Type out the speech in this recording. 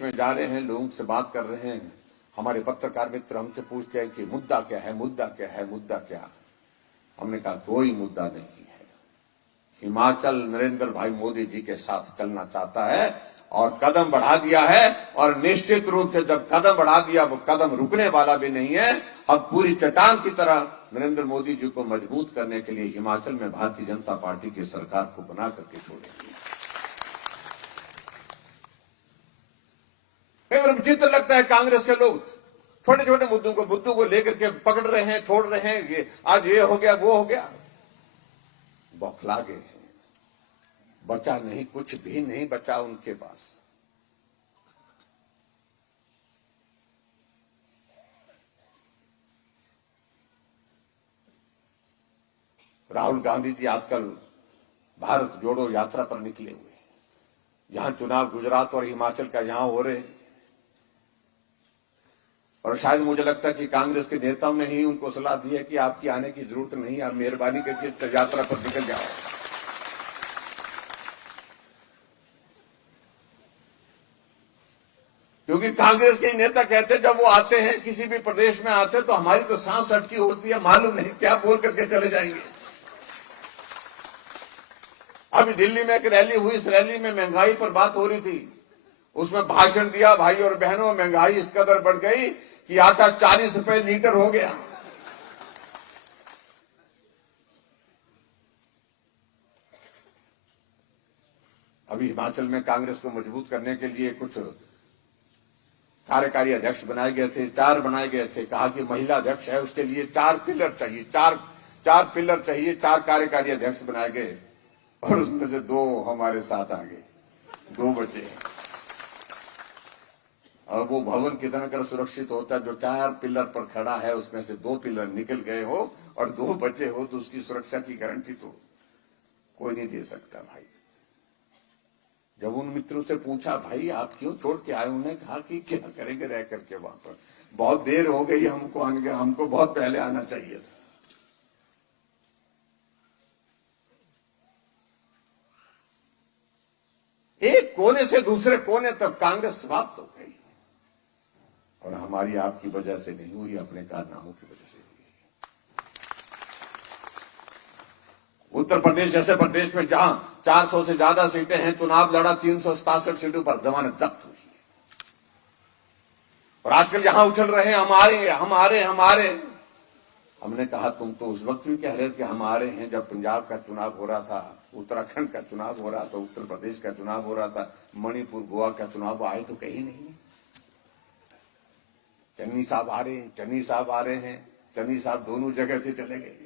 में जा रहे हैं, लोगों से बात कर रहे हैं। हमारे पत्रकार मित्र हमसे पूछते हैं कि मुद्दा क्या है, मुद्दा क्या है, मुद्दा क्या। हमने कहा कोई मुद्दा नहीं है। हिमाचल नरेंद्र भाई मोदी जी के साथ चलना चाहता है और कदम बढ़ा दिया है, और निश्चित रूप से जब कदम बढ़ा दिया वो कदम रुकने वाला भी नहीं है। हम पूरी चट्टान की तरह नरेंद्र मोदी जी को मजबूत करने के लिए हिमाचल में भारतीय जनता पार्टी की सरकार को बना करके छोड़ेंगे। कई बार विचित्र लगता है, कांग्रेस के लोग छोटे छोटे मुद्दों को लेकर के पकड़ रहे हैं, छोड़ रहे हैं। ये आज ये हो गया, वो हो गया, बौखला गए हैं। बचा नहीं, कुछ भी नहीं बचा उनके पास। राहुल गांधी जी आजकल भारत जोड़ो यात्रा पर निकले हुए हैं। यहां चुनाव गुजरात और हिमाचल का यहां हो रहे हैं, और शायद मुझे लगता है कि कांग्रेस के नेताओं ने ही उनको सलाह दी है कि आपकी आने की जरूरत नहीं, आप मेहरबानी करके यात्रा पर निकल जाओ। क्योंकि कांग्रेस के नेता कहते जब वो आते हैं, किसी भी प्रदेश में आते तो हमारी तो सांस अटकी होती है, मालूम नहीं क्या बोल करके चले जाएंगे। अभी दिल्ली में एक रैली हुई, इस रैली में महंगाई पर बात हो रही थी। उसमें भाषण दिया, भाई और बहनों महंगाई इस कदर बढ़ गई कि आटा 40 रुपए लीटर हो गया। अभी हिमाचल में कांग्रेस को मजबूत करने के लिए कुछ कार्यकारी अध्यक्ष बनाए गए थे, 4 बनाए गए थे। कहा कि महिला अध्यक्ष है, उसके लिए 4 पिलर चाहिए, 4 पिलर चाहिए, 4 कार्यकारी अध्यक्ष बनाए गए, और उसमें से 2 हमारे साथ आ गए, 2 बचे। और वो भवन कितना कर सुरक्षित होता है, जो 4 पिलर पर खड़ा है उसमें से 2 पिलर निकल गए हो और 2 बचे हो, तो उसकी सुरक्षा की गारंटी तो कोई नहीं दे सकता भाई। जब उन मित्रों से पूछा, भाई आप क्यों छोड़ के आए, उन्होंने कहा कि क्या करेंगे रह करके वहां पर, बहुत देर हो गई हमको आने के, हमको बहुत पहले आना चाहिए था। एक कोने से दूसरे कोने तक कांग्रेस समाप्त हो गई, और हमारी आपकी वजह से नहीं हुई, अपने कारनामों की वजह से हुई। उत्तर प्रदेश जैसे प्रदेश में जहां 400 से ज्यादा सीटें हैं, चुनाव लड़ा, 367 सीटों पर जमानत जब्त हुई। और आजकल यहां उछल रहे हैं हमारे हमारे हमारे। हमने कहा तुम तो उस वक्त भी कह रहे थे कि हमारे हैं, जब पंजाब का चुनाव हो रहा था, उत्तराखंड का चुनाव हो रहा था, उत्तर प्रदेश का चुनाव हो रहा था, मणिपुर गोवा का चुनाव, आए तो कहीं नहीं। चन्नी साहब आ रहे हैं, चन्नी साहब आ रहे हैं, चन्नी साहब दोनों जगह से चले गए।